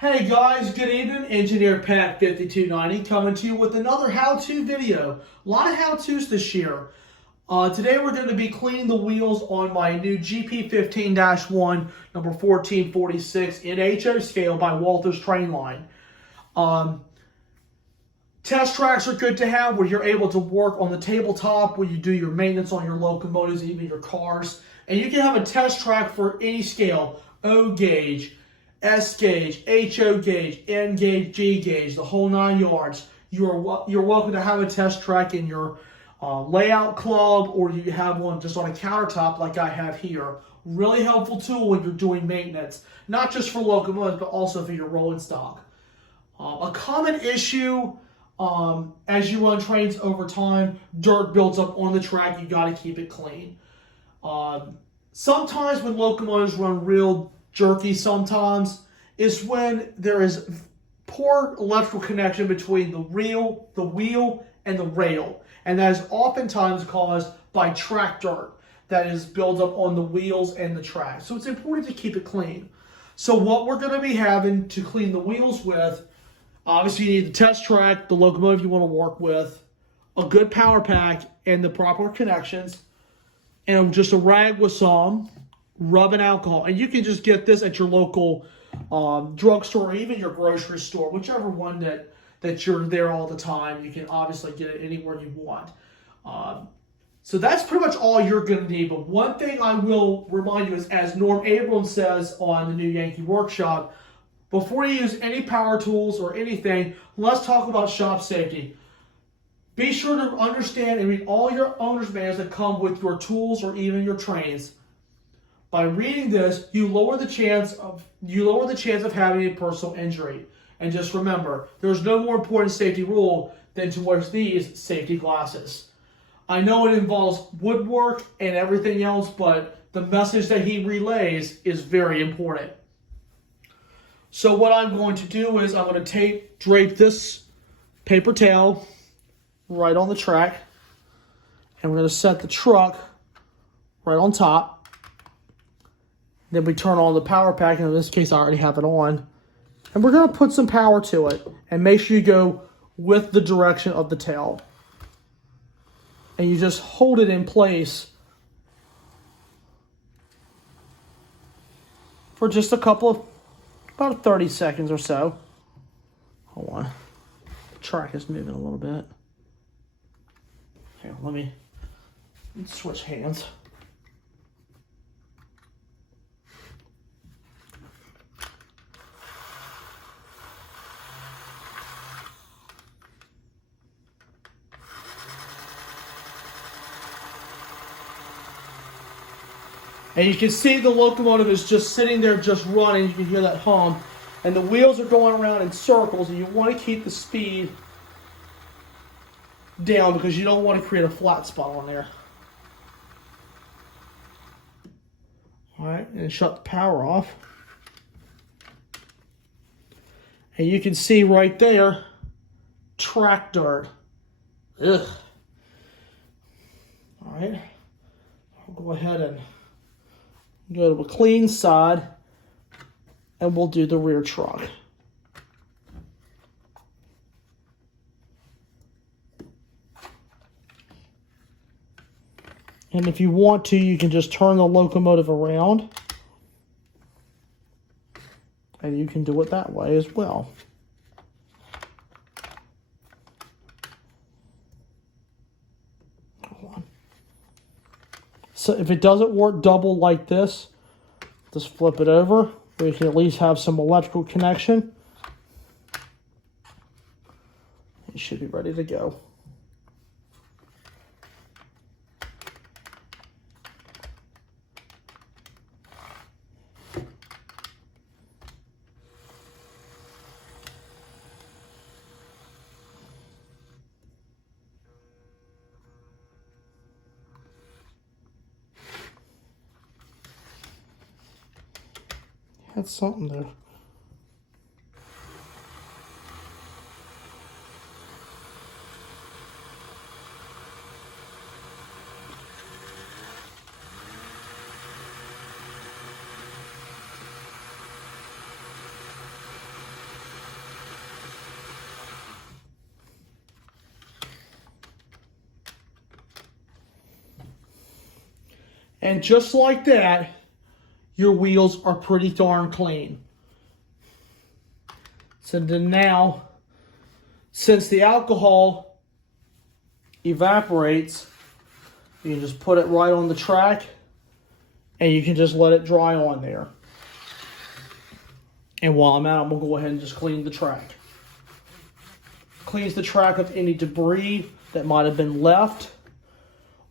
Hey guys, good evening. Engineer Pat 5290 coming to you with another how-to video. A lot of how-tos this year. Today we're going to be cleaning the wheels on my new GP15-1 number 1446 in HO scale by Walther's Trainline. Test tracks are good to have where you're able to work on the tabletop where you do your maintenance on your locomotives, even your cars. And you can have a test track for any scale, O gauge, S gauge, HO gauge, N gauge, G gauge, the whole 9 yards. You're welcome to have a test track in your layout club, or you have one just on a countertop like I have here. Really helpful tool when you're doing maintenance, not just for locomotives, but also for your rolling stock. A common issue as you run trains over time, dirt builds up on the track. You got to keep it clean. Sometimes when locomotives run real jerky sometimes is when there is poor electrical connection between the wheel and the rail, and that is oftentimes caused by track dirt that is built up on the wheels and the track. So it's important to keep it clean. So what we're going to be having to clean the wheels with, obviously you need the test track, the locomotive you want to work with, a good power pack and the proper connections, and just a rag with some rubbing alcohol. And you can just get this at your local drugstore or even your grocery store, whichever one that you're there all the time. You can obviously get it anywhere you want. So that's pretty much all you're going to need. But one thing I will remind you is, as Norm Abrams says on the New Yankee Workshop, before you use any power tools or anything, let's talk about shop safety. Be sure to understand and read all your owner's manuals that come with your tools or even your trains. By reading this, you lower the chance of having a personal injury. And just remember, there's no more important safety rule than to wear these safety glasses. I know it involves woodwork and everything else, but the message that he relays is very important. So what I'm going to do is I'm going to drape this paper towel right on the track, and we're going to set the truck right on top. Then we turn on the power pack, and in this case I already have it on. And we're going to put some power to it, and make sure you go with the direction of the tail. And you just hold it in place for just about 30 seconds or so. Hold on. The track is moving a little bit. Here, let me switch hands. And you can see the locomotive is just sitting there, just running. You can hear that hum. And the wheels are going around in circles, and you want to keep the speed down because you don't want to create a flat spot on there. All right, and shut the power off. And you can see right there, track dirt. Ugh. All right, I'll go ahead and go to a clean side, and we'll do the rear truck. And if you want to, you can just turn the locomotive around, and you can do it that way as well. Hold on. So if it doesn't work double like this, just flip it over, where you can at least have some electrical connection. It should be ready to go. Had something there. And just like that, your wheels are pretty darn clean. So then now, since the alcohol evaporates, you can just put it right on the track and you can just let it dry on there. And while I'm out, I'm going to go ahead and just clean the track. Cleans the track of any debris that might have been left,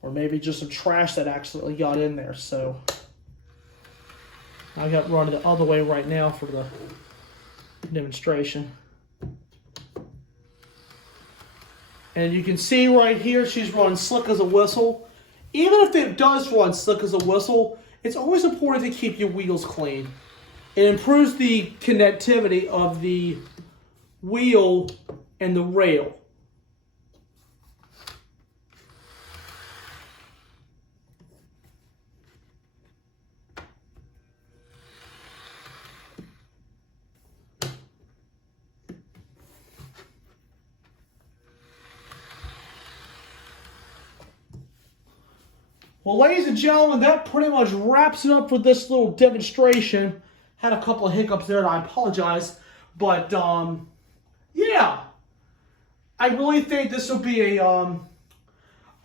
or maybe just some trash that accidentally got in there. So I got running the other way right now for the demonstration. And you can see right here, she's running slick as a whistle. Even if it does run slick as a whistle, it's always important to keep your wheels clean. It improves the connectivity of the wheel and the rail. Well, ladies and gentlemen, that pretty much wraps it up for this little demonstration. Had a couple of hiccups there, and I apologize. But, yeah. I really think this will be a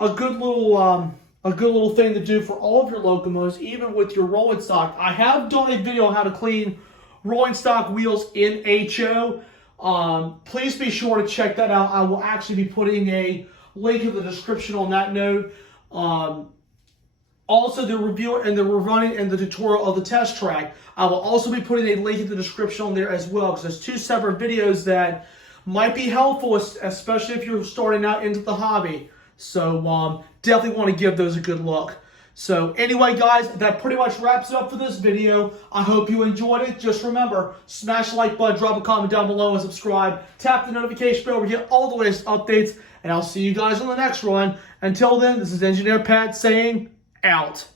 good little thing to do for all of your locomotives, even with your rolling stock. I have done a video on how to clean rolling stock wheels in HO. Please be sure to check that out. I will actually be putting a link in the description on that note. Also, the review and the running and the tutorial of the test track. I will also be putting a link in the description on there as well, because there's two separate videos that might be helpful, especially if you're starting out into the hobby. So definitely want to give those a good look. So anyway, guys, that pretty much wraps it up for this video. I hope you enjoyed it. Just remember, smash the like button, drop a comment down below, and subscribe. Tap the notification bell to get all the latest updates, and I'll see you guys on the next run. Until then, this is Engineer Pat saying out.